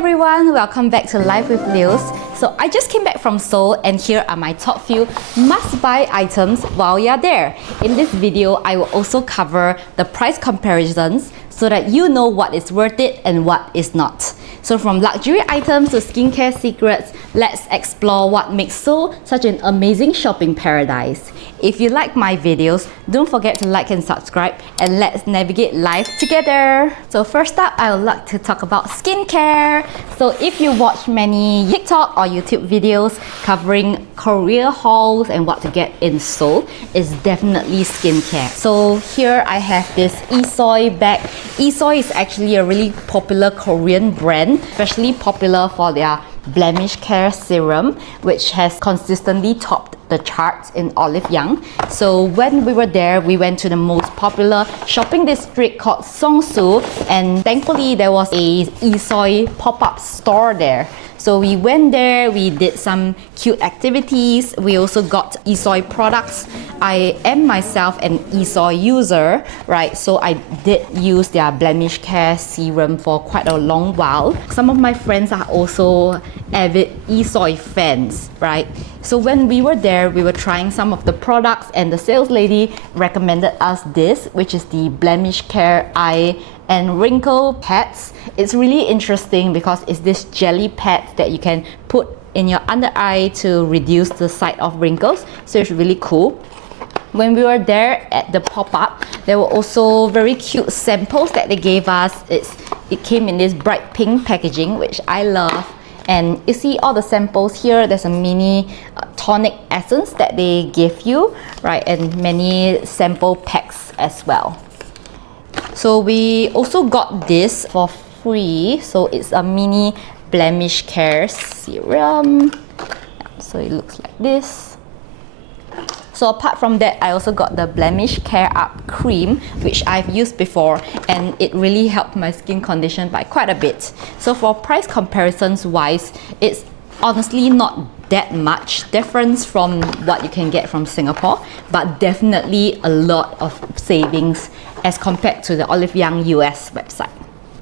Everyone, welcome back to Life with Lios. So I just came back from Seoul and here are my top few must-buy items while you're there. In this video, I will also cover the price comparisons so that you know what is worth it and what is not. So from luxury items to skincare secrets, let's explore what makes Seoul such an amazing shopping paradise. If you like my videos, don't forget to like and subscribe and let's navigate life together. So first up, I would like to talk about skincare. So if you watch many TikTok or YouTube videos covering Korea hauls and what to get in Seoul, it's definitely skincare. So here I have this ISOI bag. ISOI is actually a really popular Korean brand, especially popular for their blemish care serum, which has consistently topped the charts in Olive Young. So when we were there, we went to the most popular shopping district called Songsu, and thankfully there was a ISOI pop-up store there. So we went there, we did some cute activities, we also got ISOI products. I am myself an ISOI user, right? So I did use their blemish care serum for quite a long while. Some of my friends are also avid ISOI fans, right? So when we were there, we were trying some of the products and the sales lady recommended us this, which is the blemish care eye and wrinkle pads. It's really interesting because it's this jelly pad that you can put in your under eye to reduce the size of wrinkles. So it's really cool. When we were there at the pop-up, there were also very cute samples that they gave us. It came in this bright pink packaging, which I love. And you see all the samples here. There's a mini tonic essence that they give you, right? And many sample packs as well. So we also got this for free. So it's a mini blemish care serum. So it looks like this. So apart from that, I also got the Blemish Care Up Cream, which I've used before, and it really helped my skin condition by quite a bit. So for price comparisons wise, it's honestly not that much difference from what you can get from Singapore, but definitely a lot of savings as compared to the Olive Young US website.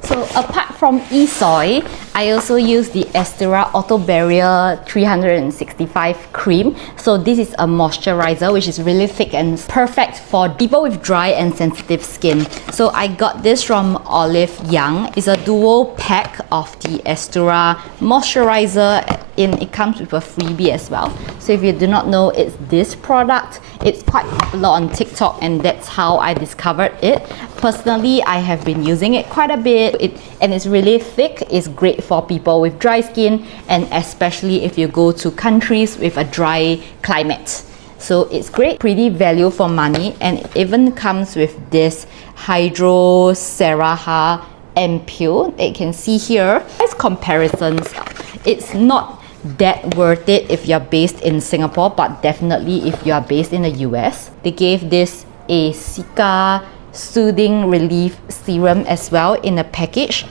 So apart from ISOI, I also use the Estera Auto Barrier 365 cream. So this is a moisturizer which is really thick and perfect for people with dry and sensitive skin. So I got this from Olive Young. It's a duo pack of the Estera moisturizer, and it comes with a freebie as well. So if you do not know, it's this product. It's quite popular on TikTok and that's how I discovered it. Personally, I have been using it quite a bit, and it's really thick. It's great for people with dry skin, and especially if you go to countries with a dry climate. So it's great, pretty value for money, and it even comes with this Hydro Seraha ampule that you can see here. As comparisons, it's not that worth it if you're based in Singapore, but definitely if you are based in the US. They gave this a Cica Soothing Relief Serum as well in a package.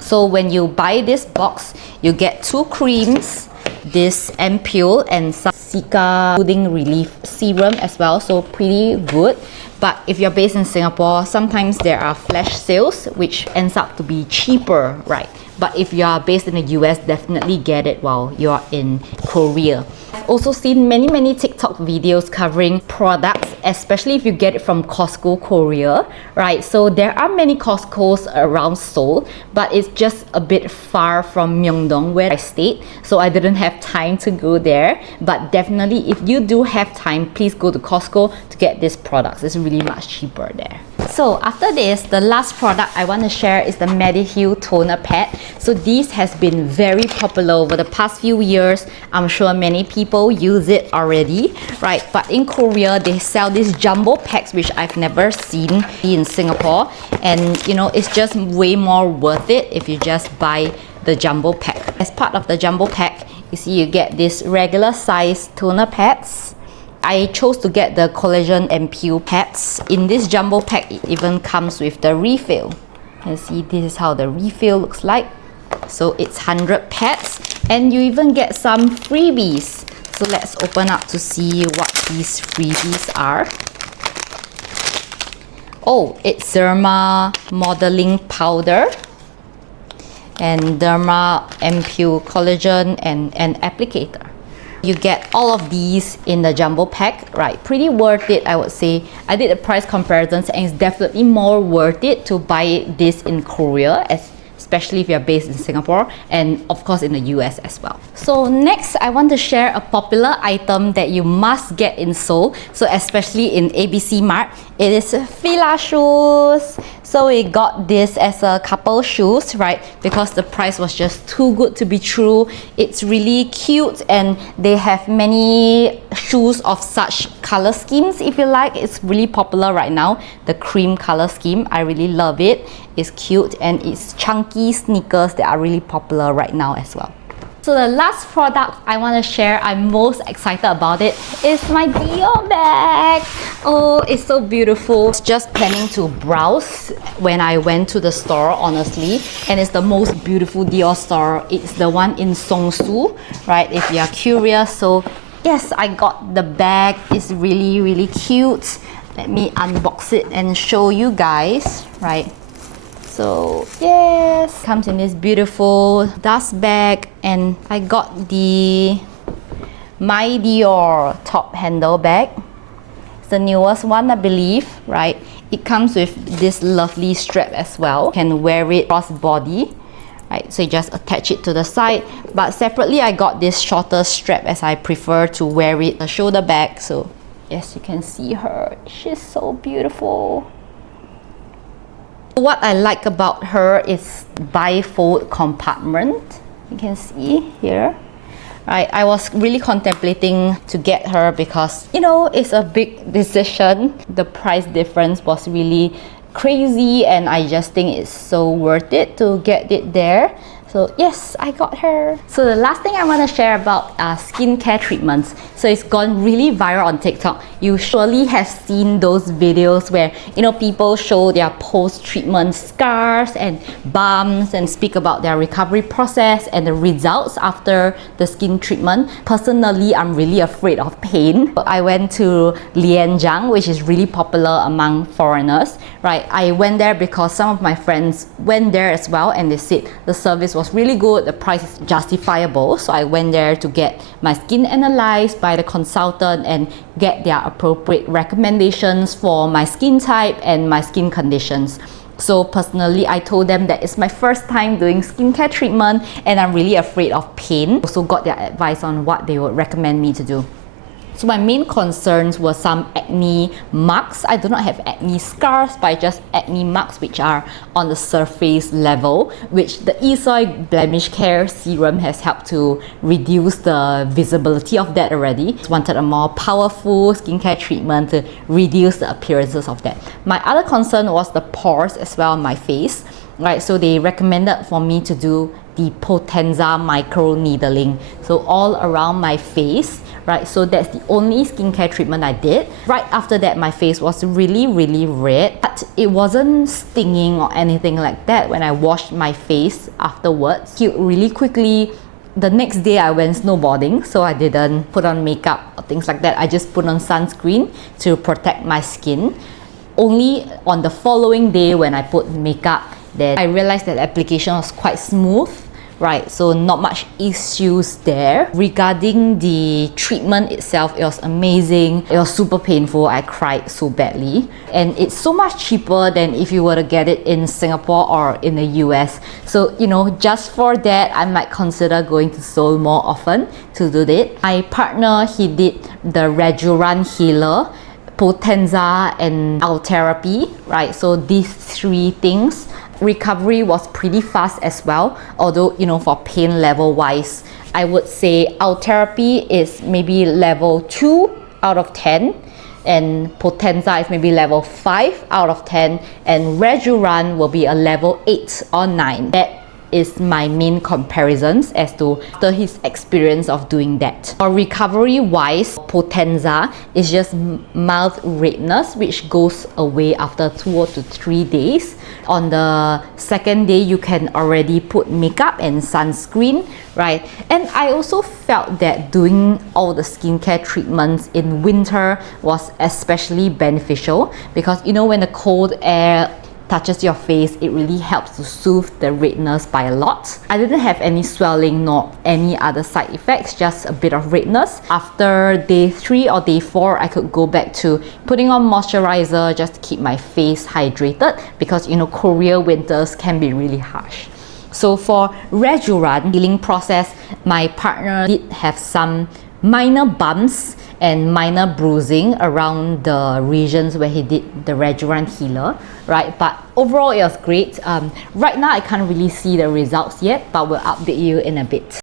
So when you buy this box, you get 2 creams, this ampule and some Cica Soothing Relief Serum as well, so pretty good. But if you're based in Singapore, sometimes there are flash sales which ends up to be cheaper, right? But if you are based in the US, definitely get it while you're in Korea. I've also seen many TikTok videos covering products, especially if you get it from Costco Korea, right? So there are many Costcos around Seoul, but it's just a bit far from Myeongdong where I stayed, so I didn't have time to go there. But definitely, if you do have time, please go to Costco to get these products. It's really much cheaper there. So after this, the last product I want to share is the Mediheal toner pad. So this has been very popular over the past few years. I'm sure many people use it already, right? But in Korea, they sell these jumbo packs, which I've never seen in Singapore. And you know, it's just way more worth it if you just buy the jumbo pack. As part of the jumbo pack, you see you get this regular size toner pads. I chose to get the collagen and peel pads. In this jumbo pack, it even comes with the refill. You see, this is how the refill looks like. So it's 100 pads, and you even get some freebies. So let's open up to see what these freebies are. Oh, it's Derma modeling powder. and Derma Ampule Collagen and an applicator. You get all of these in the jumbo pack, right? Pretty worth it, I would say. I did the price comparisons and it's definitely more worth it to buy this in Korea, especially if you're based in Singapore and of course in the US as well. So next, I want to share a popular item that you must get in Seoul. So especially in ABC Mart, it is Fila shoes. So we got this as a couple shoes, right? Because the price was just too good to be true. It's really cute and they have many shoes of such color schemes if you like. It's really popular right now. The cream color scheme, I really love it. It's cute and it's chunky sneakers that are really popular right now as well. So the last product I want to share, I'm most excited about it, is my Dior bag. Oh, it's so beautiful. I was just planning to browse when I went to the store, honestly. And it's the most beautiful Dior store. It's the one in Seoul, right? If you are curious. So yes, I got the bag. It's really, really cute. Let me unbox it and show you guys, right? So yes, comes in this beautiful dust bag, and I got the My Dior top handle bag. It's the newest one, I believe, right? It comes with this lovely strap as well. You can wear it cross body, right? So you just attach it to the side. But separately, I got this shorter strap as I prefer to wear it a shoulder bag. So yes, you can see her. She's so beautiful. What I like about her is bifold compartment. You can see here. Right, I was really contemplating to get her because, you know, it's a big decision. The price difference was really crazy and I just think it's so worth it to get it there. So yes, I got her. So the last thing I want to share about skincare treatments. So it's gone really viral on TikTok. You surely have seen those videos where, you know, people show their post-treatment scars and bumps and speak about their recovery process and the results after the skin treatment. Personally, I'm really afraid of pain. I went to Lianjiang, which is really popular among foreigners, right? I went there because some of my friends went there as well and they said the service was really good, the price is justifiable. So I went there to get my skin analyzed by the consultant and get their appropriate recommendations for my skin type and my skin conditions. So personally, I told them that it's my first time doing skincare treatment and I'm really afraid of pain. Also got their advice on what they would recommend me to do. So my main concerns were some acne marks. I do not have acne scars, but just acne marks which are on the surface level, which the ISOI Blemish Care Serum has helped to reduce the visibility of that already. Just wanted a more powerful skincare treatment to reduce the appearances of that. My other concern was the pores as well on my face, right? So they recommended for me to do the Potenza micro needling, so all around my face, right? So that's the only skincare treatment I did. Right after that, my face was really, really red, but it wasn't stinging or anything like that when I washed my face afterwards. Healed really quickly. The next day I went snowboarding, so I didn't put on makeup or things like that. I just put on sunscreen to protect my skin. Only on the following day when I put makeup, then I realized that the application was quite smooth, right? So not much issues there. Regarding the treatment itself, it was amazing. It was super painful. I cried so badly. And it's so much cheaper than if you were to get it in Singapore or in the US. So, you know, just for that, I might consider going to Seoul more often to do that. My partner, he did the Rejuran Healer, Potenza and Therapy, right? So these three things. Recovery was pretty fast as well, although, you know, for pain level wise, I would say Therapy is maybe level 2 out of 10 and Potenza is maybe level 5 out of 10 and Rejuran will be a level 8 or 9. That is my main comparisons as to after his experience of doing that. For recovery wise, Potenza is just mild redness which goes away after 2 to 3 days. On the second day, you can already put makeup and sunscreen, right? And I also felt that doing all the skincare treatments in winter was especially beneficial because, you know, when the cold air touches your face, it really helps to soothe the redness by a lot. I didn't have any swelling nor any other side effects, just a bit of redness. After day 3 or day 4, I could go back to putting on moisturizer just to keep my face hydrated, because you know, Korea winters can be really harsh. So for Rejuran healing process, my partner did have some minor bumps and minor bruising around the regions where he did the Rejuran healer, right? But overall it was great. Right now I can't really see the results yet, but we'll update you in a bit.